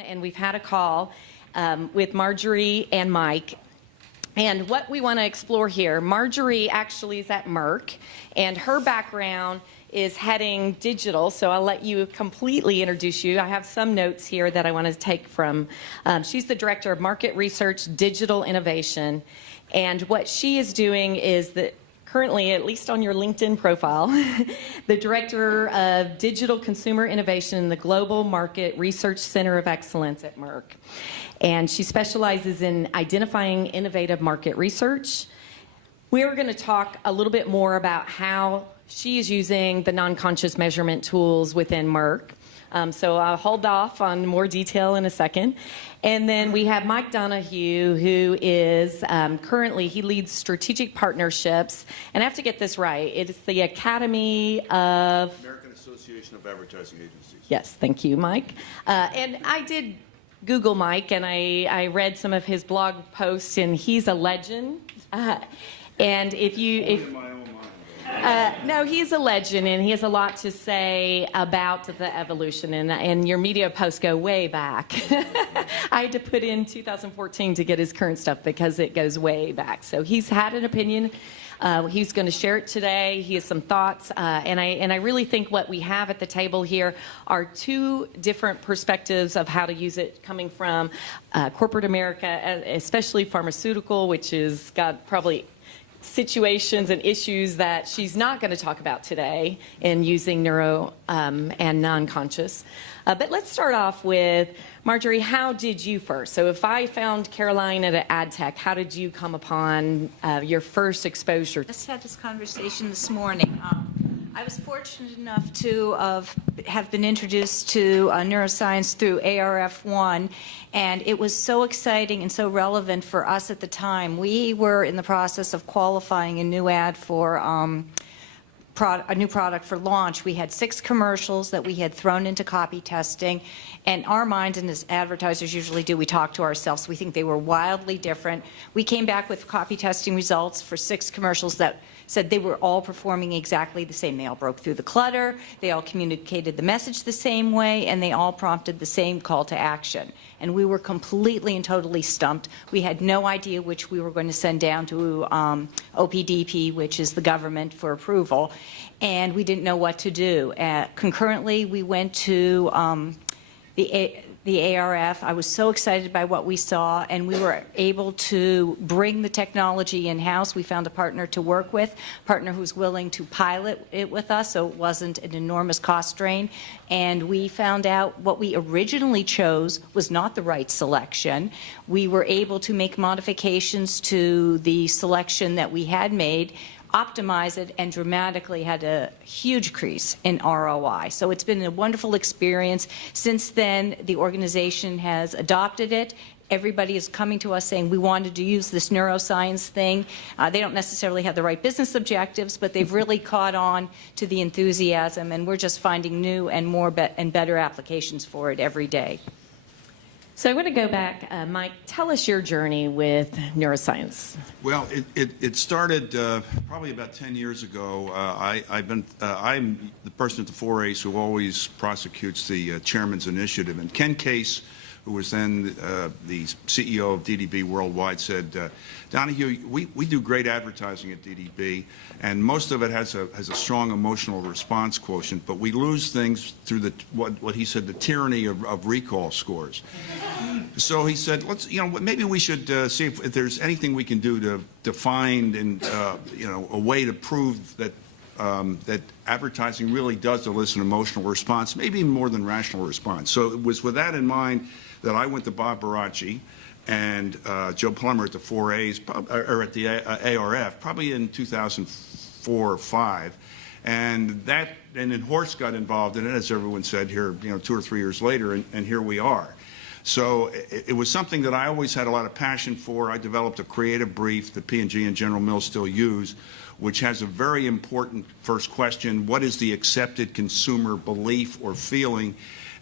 And we've had a call with Marjorie and Mike. And what we want to explore here, Marjorie actually is at Merck, and her background is heading digital, so I'll let you completely introduce you. I have some notes here that I want to take from. She's the Director of Market Research, Digital Innovation, and what she is doing is that currently, at least on your LinkedIn profile, the Director of Digital Consumer Innovation in the Global Market Research Center of Excellence at Merck. And she specializes in identifying innovative market research. We're going to talk a little bit more about how she is using the non-conscious measurement tools within Merck. So I'll hold off on more detail in a second. And then we have Mike Donahue, who is currently, he leads strategic partnerships. And I have to get this right. It's the Academy of... American Association of Advertising Agencies. Yes, thank you, Mike. And I did Google Mike, and I read some of his blog posts, and he's a legend. And if you... No, he's a legend, and he has a lot to say about the evolution, and your media posts go way back. I had to put in 2014 to get his current stuff because it goes way back. So he's had an opinion. He's going to share it today. He has some thoughts, and I really think what we have at the table here are two different perspectives of how to use it, coming from corporate America, especially pharmaceutical, which has got probably situations and issues that she's not going to talk about today in using neuro and non-conscious. But let's start off with, Marjorie, how did you first? So if I found Caroline at ad tech, how did you come upon your first exposure? I just had this conversation this morning. I was fortunate enough to have been introduced to neuroscience through ARF1, and it was so exciting and so relevant for us at the time. We were in the process of qualifying a new ad for a new product for launch. We had 6 commercials that we had thrown into copy testing, and our minds, and as advertisers usually do, we talk to ourselves. We think they were wildly different. We came back with copy testing results for 6 commercials that said they were all performing exactly the same. They all broke through the clutter, they all communicated the message the same way, and they all prompted the same call to action. And we were completely and totally stumped. We had no idea which we were going to send down to OPDP, which is the government, for approval, and we didn't know what to do. Concurrently, we went to the ARF. I was so excited by what we saw, and we were able to bring the technology in-house. We found a partner to work with, a partner who's willing to pilot it with us, so it wasn't an enormous cost drain. And we found out what we originally chose was not the right selection. We were able to make modifications to the selection that we had made, optimize it, and dramatically had a huge increase in ROI. So it's been a wonderful experience. Since then, the organization has adopted it. Everybody is coming to us saying, we wanted to use this neuroscience thing. They don't necessarily have the right business objectives, but they've really caught on to the enthusiasm, and we're just finding new and more and better applications for it every day. So I want to go back. Mike, tell us your journey with neuroscience. Well, it started probably about 10 years ago. I'm the person at the 4As who always prosecutes the chairman's initiative. And Ken Case, who was then the CEO of DDB Worldwide, said, Donahue, we do great advertising at DDB, and most of it has a strong emotional response quotient, but we lose things through what he said, the tyranny of recall scores. So he said, maybe we should see if there's anything we can do to find and a way to prove that that advertising really does elicit an emotional response, maybe even more than rational response. So it was with that in mind that I went to Bob Baracci and Joe Plummer at the 4As, or at the ARF, probably in 2004 or 5, and then Horst got involved in it, as everyone said here, 2 or 3 years later, and here we are. So it was something that I always had a lot of passion for. I developed a creative brief that P&G and General Mills still use, which has a very important first question: what is the accepted consumer belief or feeling?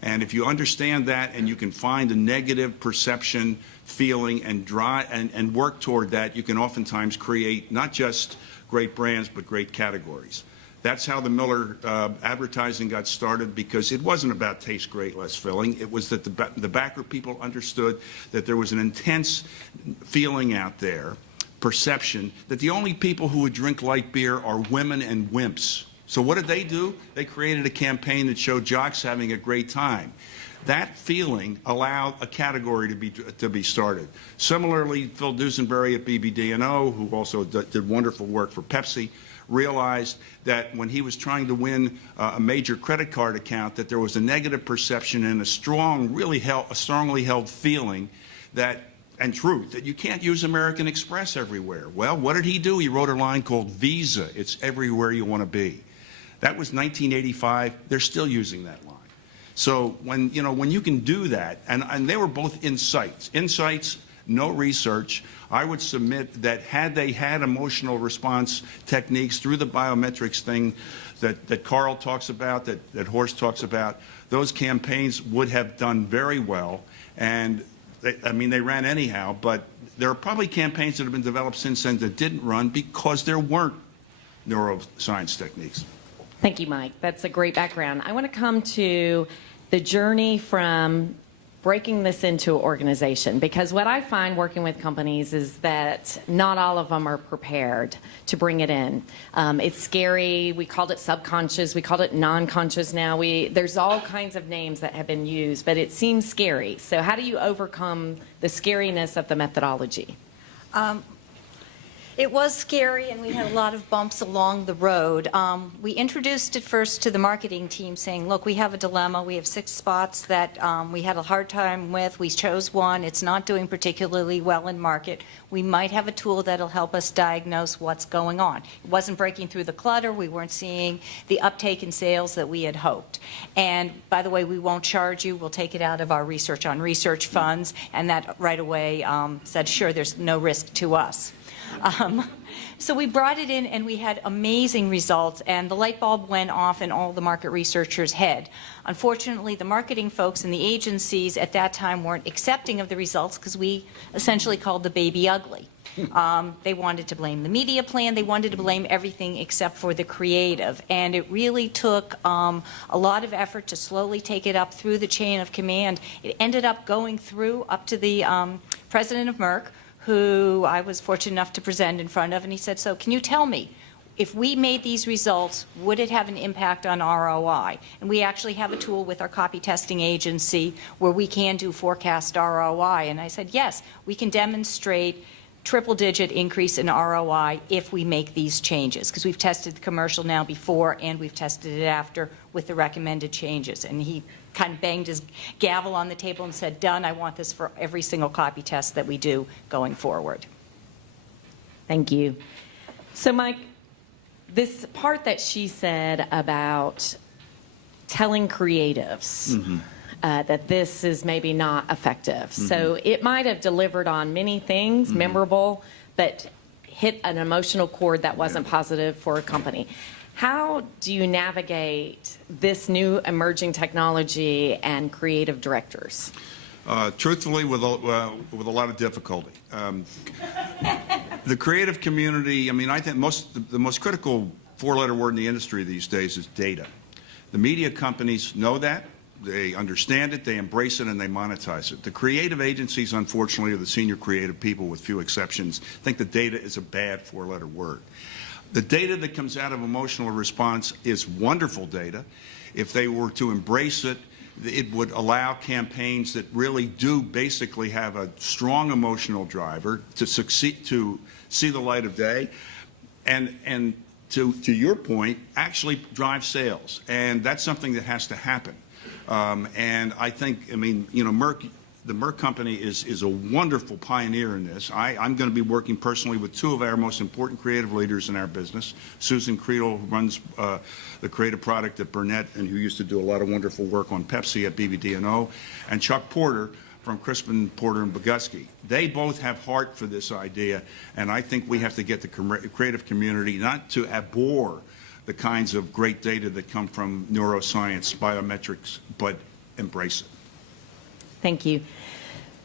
And if you understand that and you can find a negative perception, feeling, and work toward that, you can oftentimes create not just great brands but great categories. That's how the Miller advertising got started, because it wasn't about taste great, less filling. It was that the backer people understood that there was an intense feeling out there, perception, that the only people who would drink light beer are women and wimps. So what did they do? They created a campaign that showed jocks having a great time. That feeling allowed a category to be started. Similarly, Phil Duesenberry at BBD&O, who also did wonderful work for Pepsi, realized that when he was trying to win a major credit card account, that there was a negative perception and a strongly held feeling that, and truth, that you can't use American Express everywhere. Well, what did he do? He wrote a line called Visa. It's everywhere you want to be. That was 1985. They're still using that line. So when you can do that, and they were both insights, no research, I would submit that had they had emotional response techniques through the biometrics thing that Carl talks about, that Horst talks about, those campaigns would have done very well. And they ran anyhow, but there are probably campaigns that have been developed since then that didn't run because there weren't neuroscience techniques. Thank you, Mike. That's a great background. I want to come to the journey from breaking this into an organization, because what I find working with companies is that not all of them are prepared to bring it in. It's scary. We called it subconscious. We called it non-conscious now. There's all kinds of names that have been used, but it seems scary. So how do you overcome the scariness of the methodology? It was scary, and we had a lot of bumps along the road. We introduced it first to the marketing team, saying, look, we have a dilemma. We have 6 spots that we had a hard time with. We chose one. It's not doing particularly well in market. We might have a tool that'll help us diagnose what's going on. It wasn't breaking through the clutter. We weren't seeing the uptake in sales that we had hoped. And by the way, we won't charge you. We'll take it out of our research on research funds. And that right away said, sure, there's no risk to us. So we brought it in, and we had amazing results, and the light bulb went off in all the market researchers' head. Unfortunately, the marketing folks and the agencies at that time weren't accepting of the results because we essentially called the baby ugly. They wanted to blame the media plan. They wanted to blame everything except for the creative. And it really took a lot of effort to slowly take it up through the chain of command. It ended up going through up to the president of Merck, who I was fortunate enough to present in front of, and he said, so can you tell me, if we made these results, would it have an impact on ROI? And we actually have a tool with our copy testing agency where we can do forecast ROI. And I said, yes, we can demonstrate triple-digit increase in ROI if we make these changes, because we've tested the commercial now before and we've tested it after with the recommended changes. And he kind of banged his gavel on the table and said, done, I want this for every single copy test that we do going forward. Thank you. So, Mike, this part that she said about telling creatives that this is maybe not effective. So it might have delivered on many things, memorable, but hit an emotional chord that wasn't positive for a company. How do you navigate this new emerging technology and creative directors? Truthfully, with a lot of difficulty. The creative community, I think the most critical 4-letter word in the industry these days is data. The media companies know that. They understand it, they embrace it, and they monetize it. The creative agencies, unfortunately, are the senior creative people, with few exceptions, think that data is a bad 4-letter word. The data that comes out of emotional response is wonderful data. If they were to embrace it, it would allow campaigns that really do basically have a strong emotional driver to succeed, to see the light of day, and to your point, actually drive sales. And that's something that has to happen. And I think, Merck, the Merck company is a wonderful pioneer in this. I'm going to be working personally with 2 of our most important creative leaders in our business, Susan Creedle, who runs the creative product at Burnett and who used to do a lot of wonderful work on Pepsi at BBD&O, and Chuck Porter from Crispin, Porter, and Bogusky. They both have heart for this idea, and I think we have to get the creative community not to abhor the kinds of great data that come from neuroscience, biometrics, but embrace it. Thank you.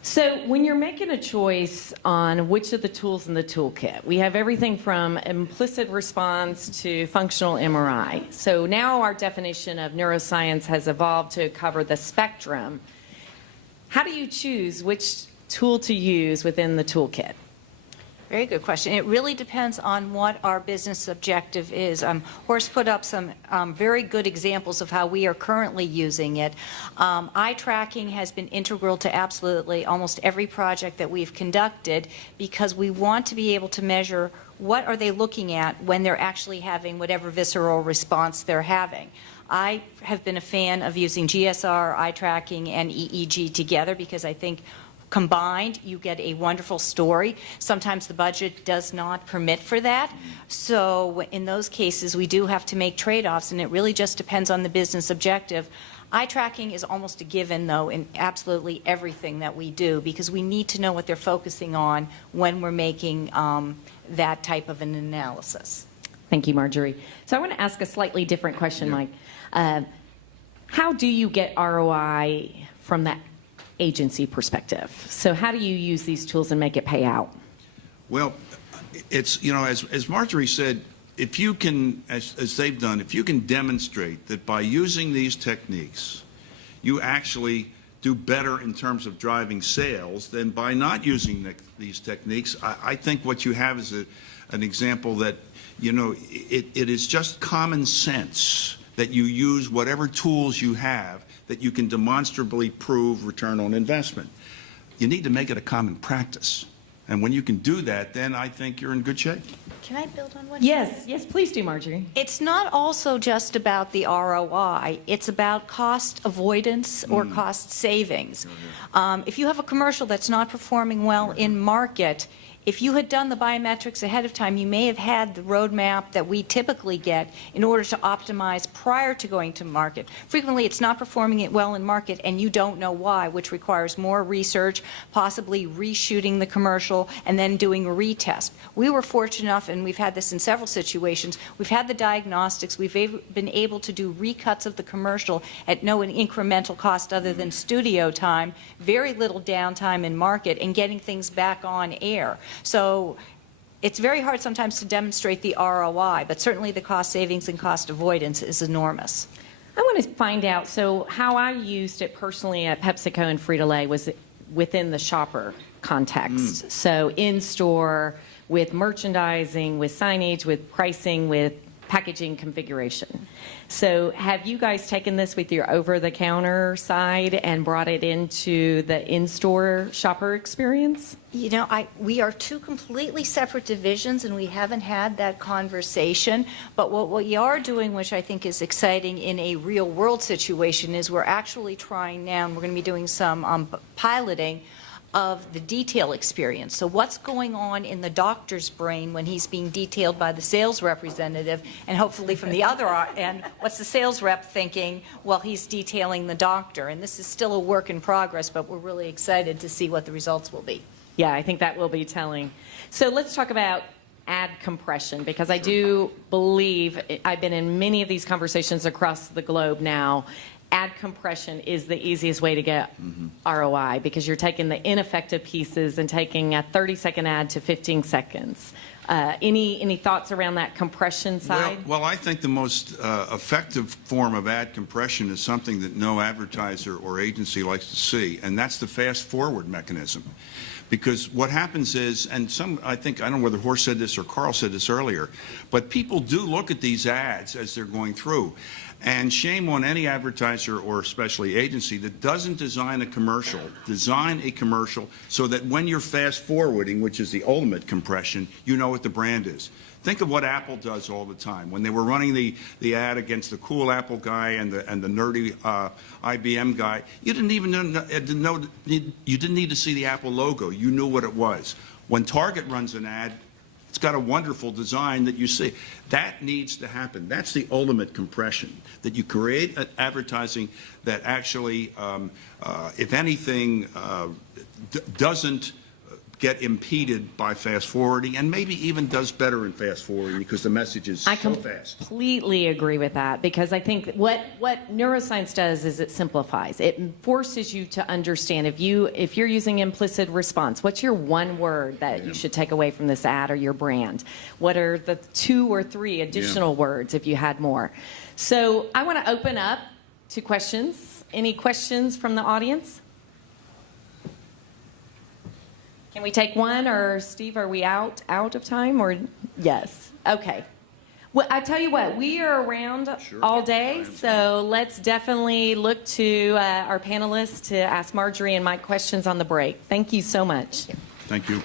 So when you're making a choice on which of the tools in the toolkit, we have everything from implicit response to functional MRI. So now our definition of neuroscience has evolved to cover the spectrum. How do you choose which tool to use within the toolkit? Very good question. It really depends on what our business objective is. Horst put up some very good examples of how we are currently using it. Eye tracking has been integral to absolutely almost every project that we've conducted because we want to be able to measure what are they looking at when they're actually having whatever visceral response they're having. I have been a fan of using GSR, eye tracking, and EEG together because I think combined, you get a wonderful story. Sometimes the budget does not permit for that. So in those cases, we do have to make trade-offs, and it really just depends on the business objective. Eye tracking is almost a given, though, in absolutely everything that we do, because we need to know what they're focusing on when we're making that type of an analysis. Thank you, Marjorie. So I want to ask a slightly different question, Mike. How do you get ROI from that agency perspective? So how do you use these tools and make it pay out? Well, it's, you know, as Marjorie said, if you can, as they've done, if you can demonstrate that by using these techniques, you actually do better in terms of driving sales than by not using these techniques, I think what you have is an example that, you know, it is just common sense that you use whatever tools you have that you can demonstrably prove return on investment. You need to make it a common practice. And when you can do that, then I think you're in good shape. Can I build on what? Yes, please do, Marjorie. It's not also just about the ROI. It's about cost avoidance or cost savings. If you have a commercial that's not performing well in market, if you had done the biometrics ahead of time, you may have had the roadmap that we typically get in order to optimize prior to going to market. Frequently, it's not performing it well in market, and you don't know why, which requires more research, possibly reshooting the commercial, and then doing a retest. We were fortunate enough, and we've had this in several situations, we've had the diagnostics, we've been able to do recuts of the commercial at no incremental cost other than studio time, very little downtime in market, and getting things back on air. So it's very hard sometimes to demonstrate the ROI, but certainly the cost savings and cost avoidance is enormous. I want to find out, so how I used it personally at PepsiCo and Frito-Lay was within the shopper context. So in-store, with merchandising, with signage, with pricing, with packaging configuration. So have you guys taken this with your over-the-counter side and brought it into the in-store shopper experience? You know, we are two completely separate divisions, and we haven't had that conversation. But what we are doing, which I think is exciting in a real-world situation, is we're actually trying now, and we're going to be doing some piloting of the detail experience. So what's going on in the doctor's brain when he's being detailed by the sales representative, and hopefully from the other end, what's the sales rep thinking while he's detailing the doctor? And this is still a work in progress, but we're really excited to see what the results will be. Yeah, I think that will be telling. So let's talk about ad compression, because I do believe, I've been in many of these conversations across the globe now, ad compression is the easiest way to get ROI, because you're taking the ineffective pieces and taking a 30-second ad to 15 seconds. Any thoughts around that compression side? Well, I think the most effective form of ad compression is something that no advertiser or agency likes to see, and that's the fast-forward mechanism. Because what happens is, and I don't know whether Horst said this or Carl said this earlier, but people do look at these ads as they're going through. And shame on any advertiser or especially agency that doesn't design a commercial so that when you're fast forwarding, which is the ultimate compression, you know what the brand is. Think of what Apple does all the time. When they were running the ad against the cool Apple guy and the nerdy IBM guy, you didn't even know, you didn't need to see the Apple logo. You knew what it was. When Target runs an ad, it's got a wonderful design that you see. That needs to happen. That's the ultimate compression, that you create advertising that actually, if anything, doesn't get impeded by fast forwarding, and maybe even does better in fast forwarding because the message is so fast. Completely agree with that, because I think what neuroscience does is it simplifies. It forces you to understand if you're using implicit response, what's your one word that you should take away from this ad or your brand? What are the 2 or 3 additional words if you had more? So I want to open up to questions. Any questions from the audience? Can we take one, or Steve, are we out of time, or yes? Okay. Well, I tell you what, we are around all day, so let's definitely look to our panelists to ask Marjorie and Mike questions on the break. Thank you so much. Thank you.